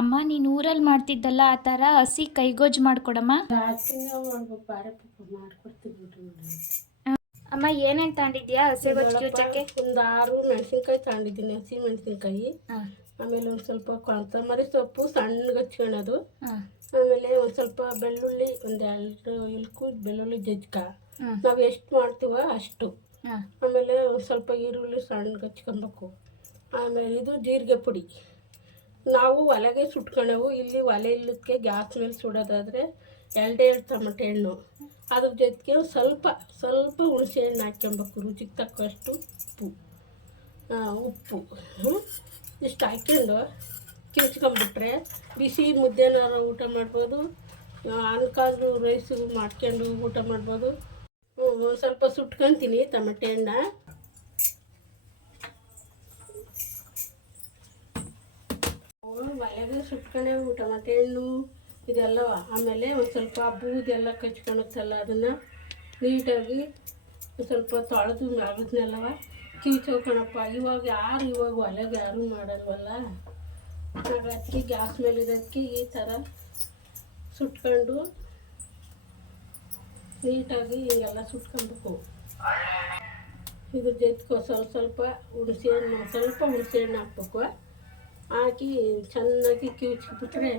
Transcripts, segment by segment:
ಅಮ್ಮ ನೀನು ಊರಲ್ಲಿ ಮಾಡ್ತಿದ್ದಲ್ಲ ಆ ಥರ ಹಸಿ ಕೈಗೊಜ್ಜು ಮಾಡ್ಕೊಡಮ್ಮ. ಅಮ್ಮ ಏನೇನು ತಗೊಂಡಿದ್ಯಾ ಹಸಿಗೊಜ್ಜು ಕಿವುಚಕ್ಕೆ? ಒಂದು 6 ಮೆಣಸಿನ್ಕಾಯಿ ತಗೊಂಡಿದ್ದೀನಿ, ಹಸಿ ಮೆಣಸಿನ್ಕಾಯಿ. ಆಮೇಲೆ ಒಂದು ಸ್ವಲ್ಪ ಕೊತ್ತಂಬರಿ ಸೊಪ್ಪು ಸಣ್ಣಗೆ ಹಚ್ಕೊಳ್ಳೋದು. ಆಮೇಲೆ ಒಂದು ಸ್ವಲ್ಪ ಬೆಳ್ಳುಳ್ಳಿ, ಒಂದು 2 ಇಲ್ಕು ಬೆಳ್ಳುಳ್ಳಿ ಜಜ್ಕ, ನಾವು ಎಷ್ಟು ಮಾಡ್ತೀವೋ ಅಷ್ಟು. ಆಮೇಲೆ ಒಂದು ಸ್ವಲ್ಪ ಈರುಳ್ಳಿ ಸಣ್ಣಗೆ ಹಚ್ಕೊಬೇಕು. ಆಮೇಲೆ ಇದು ಜೀರಿಗೆ ಪುಡಿ. ನಾವು ಒಲೆಗೆ ಸುಟ್ಕೊಳ್ಳೋವು, ಇಲ್ಲಿ ಒಲೆ ಇಲ್ಲದಕ್ಕೆ ಗ್ಯಾಸ್ ಮೇಲೆ ಸುಡೋದಾದರೆ 2 ಟೊಮೆಟೊ ಹಣ್ಣು, ಅದ್ರ ಜೊತೆಗೆ ಸ್ವಲ್ಪ ಹುಣಸೆ ಹಣ್ಣು ಹಾಕ್ಕೊಬೇಕು, ರುಚಿಗೆ ತಕ್ಕಷ್ಟು ಉಪ್ಪು ಇಷ್ಟು ಹಾಕ್ಕೊಂಡು ಕಿಚ್ಕೊಂಬಿಟ್ರೆ ಬಿಸಿ ಮುದ್ದೆನಾರ ಊಟ ಮಾಡ್ಬೋದು, ಅನ್ಕಾದ್ರು ರೈಸು ಮಾಡ್ಕೊಂಡು ಊಟ ಮಾಡ್ಬೋದು. ಒಂದು ಸ್ವಲ್ಪ ಸುಟ್ಕೊತೀನಿ ಟೊಮೆಟೊ ಹಣ್ಣ. ಒಲೆಗೆ ಸುಟ್ಕೊಂಡೇವು ಟೊಮೆಟೊ ಹಣ್ಣು ಇದೆಲ್ಲ. ಆಮೇಲೆ ಒಂದು ಸ್ವಲ್ಪ ಬೂದೆಲ್ಲ ಕಚ್ಕೊಳುತ್ತಲ್ಲ, ಅದನ್ನು ನೀಟಾಗಿ ಸ್ವಲ್ಪ ತೊಳೆದು ಮ್ಯಾಗದನ್ನೆಲ್ಲವ ಕಿವ್ಚೋಕಣಪ್ಪ. ಇವಾಗ ಒಲೆಗೆ ಯಾರೂ ಮಾಡಲ್ವಲ್ಲ, ಅದಕ್ಕೆ ಗ್ಯಾಸ್ ಮೇಲೆ ಇರೋದಕ್ಕೆ ಈ ಥರ ಸುಟ್ಕೊಂಡು ನೀಟಾಗಿ ಹಿಂಗೆಲ್ಲ ಸುಟ್ಕೊಬೇಕು. ಇದ್ರ ಜೊತೆಗೆ ಸ್ವಲ್ಪ ಹುಣಸೆ ಹಣ್ಣು ಹಾಕ್ಬೇಕು. ಹಾಕಿ ಚೆನ್ನಾಗಿ ಕಿವುಚ್ಬಿಟ್ರೆ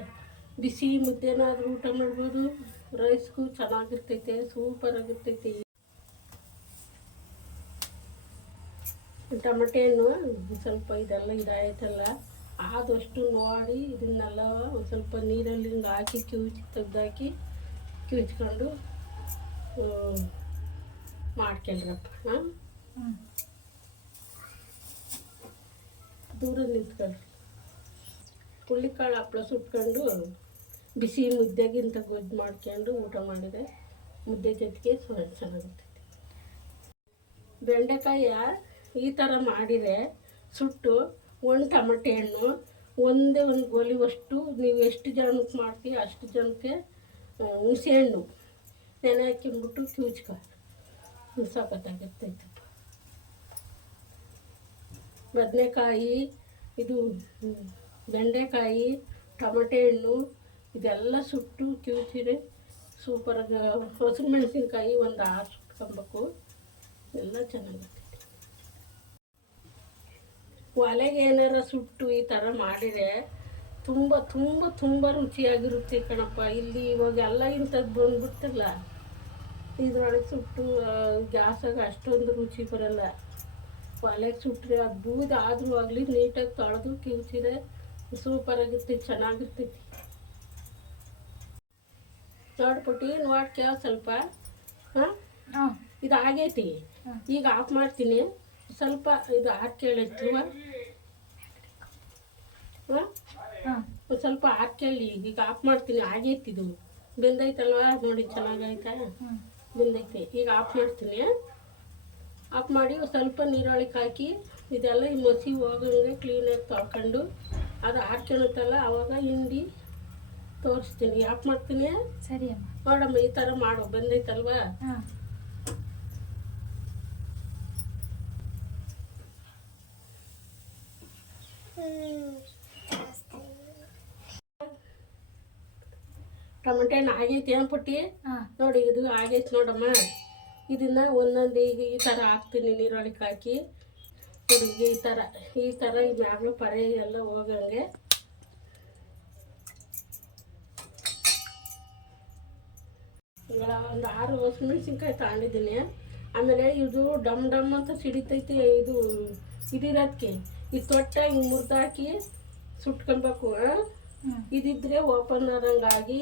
ಬಿಸಿ ಮುದ್ದೆನಾದ್ರೂ ಊಟ ಮಾಡ್ಬೋದು, ರೈಸ್ಗೂ ಚೆನ್ನಾಗಿರ್ತೈತೆ, ಸೂಪರಾಗಿರ್ತೈತೆ. ಟೊಮೆಟೊ ಹಣ್ಣು ಸ್ವಲ್ಪ ಇದೆಲ್ಲ ಇದಾಯ್ತಲ್ಲ, ಆದಷ್ಟು ನೋಡಿ ಇದನ್ನೆಲ್ಲ ಒಂದು ಸ್ವಲ್ಪ ನೀರಲ್ಲಿ ಹಿಂಗೆ ಹಾಕಿ ತೆಗ್ದಾಕಿ ಕಿವುಚ್ಕೊಂಡು ಮಾಡ್ಕೊಳ್ರಪ್ಪ. ದೂರ ನಿಂತ್ಕೊಳ್ಳಿ. ಹುಳ್ಳಿಕಾಳು ಹಪ್ಪಳ ಸುಟ್ಕೊಂಡು ಬಿಸಿ ಮುದ್ದೆಗಿಂತ ಗೊಜ್ಜು ಮಾಡ್ಕೊಂಡು ಊಟ ಮಾಡಿದರೆ ಮುದ್ದೆ ಜೊತೆಗೆ ಚೆನ್ನಾಗಿರ್ತೈತೆ. ಬೆಂಡೆಕಾಯಿ ಈ ಥರ ಮಾಡಿದರೆ ಸುಟ್ಟು ಒಂದು ಟೊಮೆಟೊ ಹಣ್ಣು ಒಂದು ಗೋಲಿವಷ್ಟು, ನೀವು ಎಷ್ಟು ಜನಕ್ಕೆ ಮಾಡ್ತೀವಿ ಅಷ್ಟು ಜನಕ್ಕೆ ಹುಣಸೆ ಹಣ್ಣು ನೆನೆ ಹಾಕಿಬಿಟ್ಟು ಕಿವುಚ್ಕೊ, ಸಖತ್ತಾಗಿರ್ತೈತೆ. ಬದನೆಕಾಯಿ, ಇದು ಬೆಂಡೆಕಾಯಿ, ಟೊಮೆಟೊ ಹಣ್ಣು ಇದೆಲ್ಲ ಸುಟ್ಟು ಕಿವುಚಿದ್ರೆ ಸೂಪರಾಗಿ. ಹಸಿರು ಮೆಣಸಿನ್ಕಾಯಿ ಒಂದು 6 ಸುಟ್ಕೊಬೇಕು, ಎಲ್ಲ ಚೆನ್ನಾಗಿರ್ತೈತೆ. ಒಲೆಗೆ ಏನಾರ ಸುಟ್ಟು ಈ ಥರ ಮಾಡಿದರೆ ತುಂಬ ರುಚಿಯಾಗಿರುತ್ತೆ ಕಣಪ್ಪ. ಇಲ್ಲಿ ಇವಾಗ ಎಲ್ಲ ಇಂಥದ್ದು ಬಂದ್ಬಿಡ್ತಿಲ್ಲ, ಇದ್ರೊಳಗೆ ಸುಟ್ಟು ಗ್ಯಾಸಾಗ ಅಷ್ಟೊಂದು ರುಚಿ ಬರೋಲ್ಲ. ಒಲೆಗೆ ಸುಟ್ಟರೆ ಅದು ಬೂದು ಆದರೂ ಆಗಲಿ ನೀಟಾಗಿ ತೊಳೆದು ಕಿವುಚಿದ್ರೆ ಸೂಪರಾಗಿರ್ತೈತಿ, ಚೆನ್ನಾಗಿರ್ತೈತಿ. ನೋಡ್ಬಿಟ್ಟು ನೋಡ್ಕೆ ಸ್ವಲ್ಪ ಇದು ಆಗೈತಿ. ಈಗ ಆಫ್ ಮಾಡ್ತೀನಿ. ಸ್ವಲ್ಪ ಇದು ಹಾಕ್ಕೊಳ್ಳೈತಿವ, ಒಂದು ಸ್ವಲ್ಪ ಹಾಕ್ಕೊಳ್ಳಿ. ಈಗ ಆಫ್ ಮಾಡ್ತೀನಿ. ಆಗೈತಿ, ಇದು ಬೆಂದೈತಲ್ವ ನೋಡಿ, ಚೆನ್ನಾಗೈತಾ, ಬೆಂದೈತೆ. ಈಗ ಆಫ್ ಮಾಡ್ತೀನಿ. ಆಫ್ ಮಾಡಿ ಸ್ವಲ್ಪ ನೀರೊಳಗೆ ಹಾಕಿ ಇದೆಲ್ಲ ಈ ಮಸಿ ಹೋಗಂಗೆ ಕ್ಲೀನಾಗಿ ತೊಳ್ಕೊಂಡು ಅದು ಹಾಕ್ಕೊಳುತ್ತಲ್ಲ, ಆವಾಗ ಹಿಂಡಿ ತೋರಿಸ್ತೀನಿ. ಆಫ್ ಮಾಡ್ತೀನಿ. ಸರಿ ಅಮ್ಮ. ನೋಡಮ್ಮ, ಈ ಥರ ಮಾಡು, ಬಂದೈತಲ್ವಾ. ಟೊಮೆಟೊ ಹಣ್ಣು ಆಗೈತಿ ಅಂದ್ಬಿಟ್ಟು ನೋಡಿ, ಇದು ಆಗೈತಿ ನೋಡಮ್ಮ. ಇದನ್ನು ಒಂದೊಂದು ಈಗ ಈ ಥರ ಹಾಕ್ತೀನಿ ನೀರೊಳಗೆ ಹಾಕಿ. ಹುಡುಗಿ ಈ ಥರ ಮ್ಯಾಗ್ಲು ಪರೆ ಎಲ್ಲ ಹೋಗಂಗೆ ಒಂದು 6 ಹಸಿಮೆಣ್ಸಿನ್ಕಾಯಿ ತಗೊಂಡಿದ್ದೀನಿ. ಆಮೇಲೆ ಇದು ಡಮ್ ಅಂತ ಸಿಡಿತೈತಿ. ಇದಿರೋದಕ್ಕೆ ಈ ತೊಟ್ಟ ಹಿಂಗೆ ಮುರಿದಾಕಿ ಸುಟ್ಕೊಬೇಕು. ಇದಿದ್ರೆ ಓಪನ್ ಆದಂಗಾಗಿ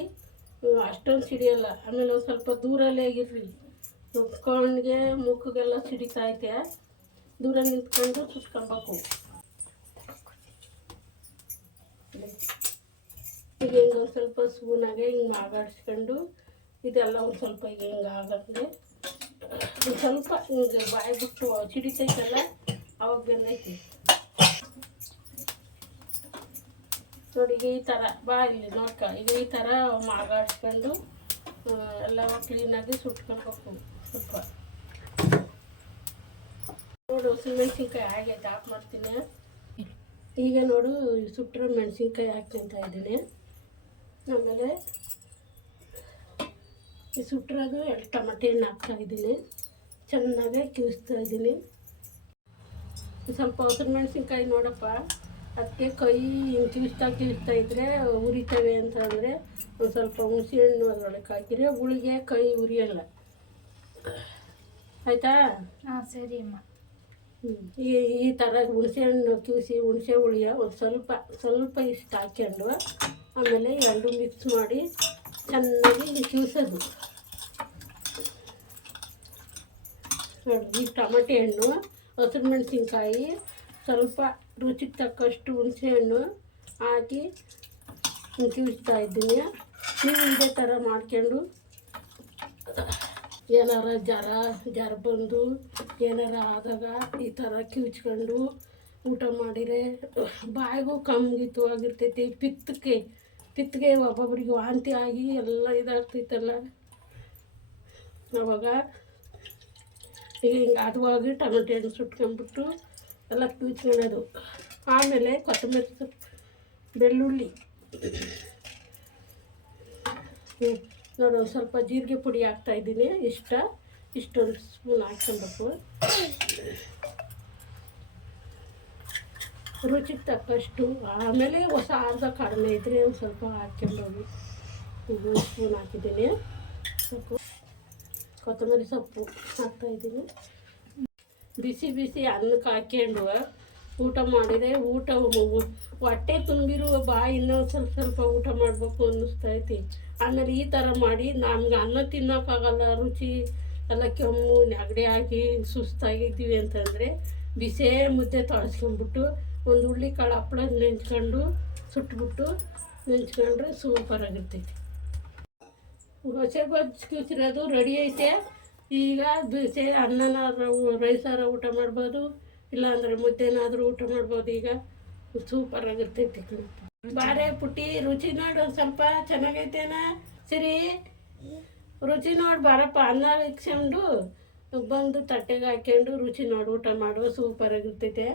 ಅಷ್ಟೊಂದು ಸಿಡಿಯಲ್ಲ. ಆಮೇಲೆ ಒಂದು ಸ್ವಲ್ಪ ದೂರಲ್ಲೇ ಆಗಿರ್ರಿ, ಕಣ್ಣಿಗೆ ಮುಖಗೆಲ್ಲ ಸಿಡಿತೈತೆ. ದೂರ ನಿಂತ್ಕೊಂಡು ಸುಟ್ಕೊಬೇಕು. ಈಗ ಹಿಂಗೆ ಒಂದು ಸ್ವಲ್ಪ ಸ್ಪೂನಾಗೆ ಹಿಂಗೆ ಮಾಗಾಡಿಸ್ಕೊಂಡು ಇದೆಲ್ಲ ಒಂದು ಸ್ವಲ್ಪ ಹಿಂಗೆ ಆಗಂಗೆ ಒಂದು ಸ್ವಲ್ಪ ಹಿಂಗೆ ಬಾಯಿ ಬಿಟ್ಟು ಸಿಡಿತೈತಲ್ಲ, ಅವಾಗ ಬೆಂದೈತಿ ನೋಡಿ. ಈಗ ಈ ಥರ ಇಲ್ಲಿ ನೋಡ್ಕ, ಈಗ ಈ ಥರ ಮಾಗಾಡಿಸ್ಕೊಂಡು ಎಲ್ಲ ಕ್ಲೀನಾಗಿ ಸುಟ್ಕೊಳ್ಬೇಕು. ಸ್ವಲ್ಪ ನೋಡು, ಹಸಿಮೆಣ್ಸಿನ್ಕಾಯಿ ಆಗೈತೆ. ಆಫ್ ಮಾಡ್ತೀನಿ. ಈಗ ನೋಡು ಸುಟ್ಟರೆ ಮೆಣಸಿನ್ಕಾಯಿ ಹಾಕ್ಕೊತಾ ಇದ್ದೀನಿ. ಆಮೇಲೆ ಈ ಸುಟ್ಟಿರೋದು 2 ಟೊಮೆಟೆ ಹಣ್ಣು ಹಾಕ್ತಾಯಿದ್ದೀನಿ. ಚೆನ್ನಾಗೆ ಕಿವಿಸ್ತಾ ಇದ್ದೀನಿ. ಸ್ವಲ್ಪ ಹಸಿರು ಮೆಣಸಿನ್ಕಾಯಿ ನೋಡಪ್ಪ, ಅದಕ್ಕೆ ಕೈ ಹಿಂಗೆ ಕಿವಿಸ್ತಾ ಇದ್ದರೆ ಉರಿತವೆ ಅಂತಂದರೆ ಒಂದು ಸ್ವಲ್ಪ ಹುಣಸೆ ಹಣ್ಣು ಅದರೊಳಗೆ ಹಾಕಿದ್ರೆ ಹುಳಿಗೆ ಕೈ ಉರಿಯಲ್ಲ. ಆಯಿತಾ? ಹಾಂ ಸರಿ ಅಮ್ಮ. ಈ ಥರ ಹುಣಸೆ ಹಣ್ಣು ಕಿವಿಸಿ ಹುಣಸೆ ಹುಳಿಯ ಒಂದು ಸ್ವಲ್ಪ ಇಷ್ಟು ಹಾಕ್ಕೊಂಡು ಆಮೇಲೆ 2 ಮಿಕ್ಸ್ ಮಾಡಿ ಚೆನ್ನಾಗಿ ಕಿವಿಸೋದು. ನೋಡಿ, ಈ ಟೊಮೆಟೆ ಹಣ್ಣು, ಹಸಿರು ಮೆಣಸಿನ್ಕಾಯಿ, ಸ್ವಲ್ಪ ರುಚಿಗೆ ತಕ್ಕಷ್ಟು ಹುಣಸೆ ಹಣ್ಣು ಹಾಕಿ ಕಿವಿಸ್ತಾ ಇದ್ದೀನಿ. ನೀವು ಇದೇ ಥರ ಮಾಡ್ಕೊಂಡು ಏನಾರ ಜ್ವರ ಬಂದು ಏನಾರ ಆದಾಗ ಈ ಥರ ಕಿವಿಚ್ಕೊಂಡು ಊಟ ಮಾಡಿದರೆ ಬಾಯಿಗೂ ಕಮ್ಮಿತವಾಗಿರ್ತೈತಿ. ಪಿತ್ತಿಗೆ ಒಬ್ಬೊಬ್ರಿಗೆ ವಾಂತಿ ಆಗಿ ಎಲ್ಲ ಇದಾಗ್ತೈತಲ್ಲ, ಅವಾಗ ಈಗ ಹಿಂಗೆ ಹದವಾಗಿ ಟೊಮೆಟೆ ಹಣ್ಣು ಸುಟ್ಕೊಂಡ್ಬಿಟ್ಟು ಎಲ್ಲ ಕಿವಿಚ್ಕೊಳ್ಳೋದು. ಆಮೇಲೆ ಕೊತ್ತಂಬರಿ ಸೊಪ್ಪು, ಬೆಳ್ಳುಳ್ಳಿ, ನೋಡಿ ಒಂದು ಸ್ವಲ್ಪ ಜೀರಿಗೆ ಪುಡಿ ಹಾಕ್ತಾಯಿದ್ದೀನಿ. ಇಷ್ಟೊಂದು ಸ್ಪೂನ್ ಹಾಕ್ಕೊಬೇಕು. ರುಚಿಗೆ ತಕ್ಕಷ್ಟು. ಆಮೇಲೆ ಹೊಸ ಅರ್ಧ ಕಡಿಮೆ ಇದ್ದರೆ ಒಂದು ಸ್ವಲ್ಪ ಹಾಕ್ಕೊಂಡೋಗಿ 1 ಸ್ಪೂನ್ ಹಾಕಿದ್ದೀನಿ. ಕೊತ್ತಂಬರಿ ಸೊಪ್ಪು ಹಾಕ್ತಾಯಿದ್ದೀನಿ. ಬಿಸಿ ಅನ್ನಕ್ಕೆ ಹಾಕ್ಕೊಂಡು ಊಟ ಮಾಡಿದರೆ ಹೊಟ್ಟೆ ತುಂಬಿರುವ ಬಾಯಿ ಇನ್ನೊಂದು ಸ್ವಲ್ಪ ಊಟ ಮಾಡಬೇಕು ಅನ್ನಿಸ್ತೈತಿ. ಆಮೇಲೆ ಈ ಥರ ಮಾಡಿ ನಮ್ಗೆ ಅನ್ನ ತಿನ್ನೋಕ್ಕಾಗಲ್ಲ, ರುಚಿ ಎಲ್ಲ ಕೆಮ್ಮು ನೆಗಡಿ ಆಗಿ ಸುಸ್ತಾಗಿದ್ದೀವಿ ಅಂತಂದರೆ ಬಿಸೇ ಮುದ್ದೆ ತೊಳಸ್ಕೊಂಡ್ಬಿಟ್ಟು ಒಂದು ಹುಳ್ಳಿಕಾಳು ಹಪ್ಪಳ ನೆಂಚ್ಕೊಂಡು ಸುಟ್ಬಿಟ್ಟು ನೆಂಚ್ಕೊಂಡ್ರೆ ಸೂಪರಾಗಿರ್ತೈತಿ. ಗೊಜ್ಜು ಕಿಸಿರೋದು ರೆಡಿ ಐತೆ. ಈಗ ಬಿಸಿ ಅನ್ನನಾದ್ರೂ ರೈಸಾರ ಊಟ ಮಾಡ್ಬೋದು, ಇಲ್ಲಾಂದರೆ ಮುದ್ದೆನಾದರೂ ಊಟ ಮಾಡ್ಬೋದು. ಈಗ ಸೂಪರಾಗಿರ್ತೈತಿ ಕಣಪ್ಪ. ಬಾರೆ ಪುಟ್ಟಿ, ರುಚಿ ನೋಡಿ ಒಂದು ಸ್ವಲ್ಪ ಚೆನ್ನಾಗೈತೇನಾ? ಸರಿ, ರುಚಿ ನೋಡಿ ಬಾರಪ್ಪ. ಅನ್ನ ಇಕ್ಸ್ಕೊಂಡು ಬಂದು ತಟ್ಟೆಗೆ ಹಾಕ್ಕೊಂಡು ರುಚಿ ನೋಡಿ ಊಟ ಮಾಡುವ. ಸೂಪರಾಗಿರ್ತೈತೆ.